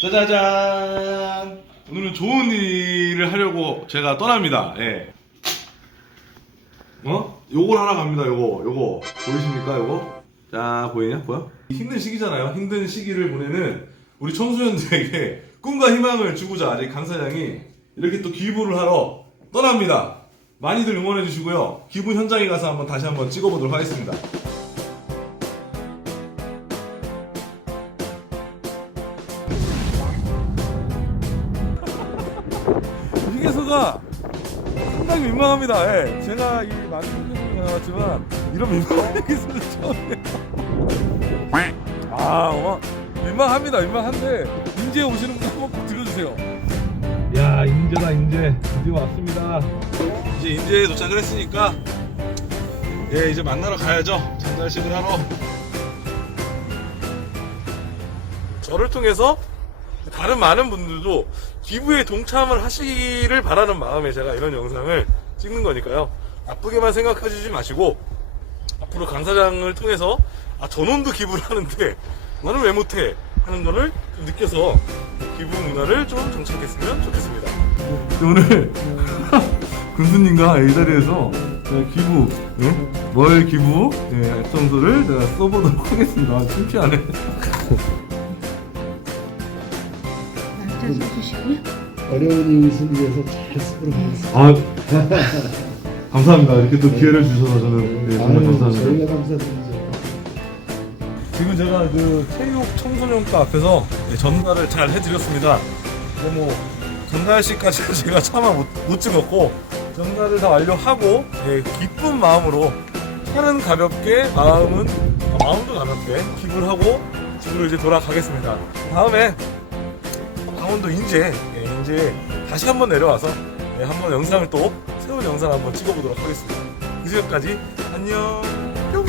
짜자잔! 오늘은 좋은 일을 하려고 제가 떠납니다. 예. 어? 요걸 하러 갑니다. 요거, 요거 보이십니까? 요거? 자, 보이냐? 보여? 힘든 시기잖아요. 힘든 시기를 보내는 우리 청소년들에게 꿈과 희망을 주고자 아직 강 사장이 이렇게 또 기부를 하러 떠납니다. 많이들 응원해 주시고요. 기부 현장에 가서 한번 다시 한번 찍어보도록 하겠습니다. 휴게소가 상당히 민망합니다. 예. 제가 이 많은 휴게소를 나왔지만 이런 민망한 휴게소는 처음이에요. 아, 어마, 민망합니다. 민망한데 인제 오시는 분 한번 꼭 들어주세요. 야, 인제다 인제 드디어 왔습니다. 이제 인제에 도착을 했으니까 예, 이제 만나러 가야죠. 전달식을 하러. 저를 통해서 다른 많은 분들도 기부에 동참을 하시기를 바라는 마음에 제가 이런 영상을 찍는 거니까요. 나쁘게만 생각하시지 마시고 앞으로 강 사장을 통해서 아 저놈도 기부를 하는데 나는 왜 못해 하는 거를 좀 느껴서 기부 문화를 좀 정착했으면 좋겠습니다. 오늘 군수님과 이 자리에서 제가 기부, 예? 월 기부 예, 청소를 제가 써보도록 하겠습니다. 아, 창피하네. 날짜 써주시고요. 어려운 이웃을 위해서 잘 쓰도록 하겠습니다. 아 감사합니다. 이렇게 또 기회를 주셔서 저는 예, 정말 아유, 감사합니다. 저희가 감사드리죠. 지금 제가 그 체육 청소년과 앞에서 예, 전달을 잘 해드렸습니다. 근데 뭐 전달식까지 제가 차마 못, 못 찍었고 전달을 다 완료하고 예, 기쁜 마음으로 팔은 가볍게 마음은 아, 마음도 가볍게 기부를 하고 집으로 이제 돌아가겠습니다. 다음에 강원도 인제 예, 인제 다시 한번 내려와서 예, 한번 영상을 또 새로운 영상 한번 찍어보도록 하겠습니다. 그 시간까지 안녕. 뿅.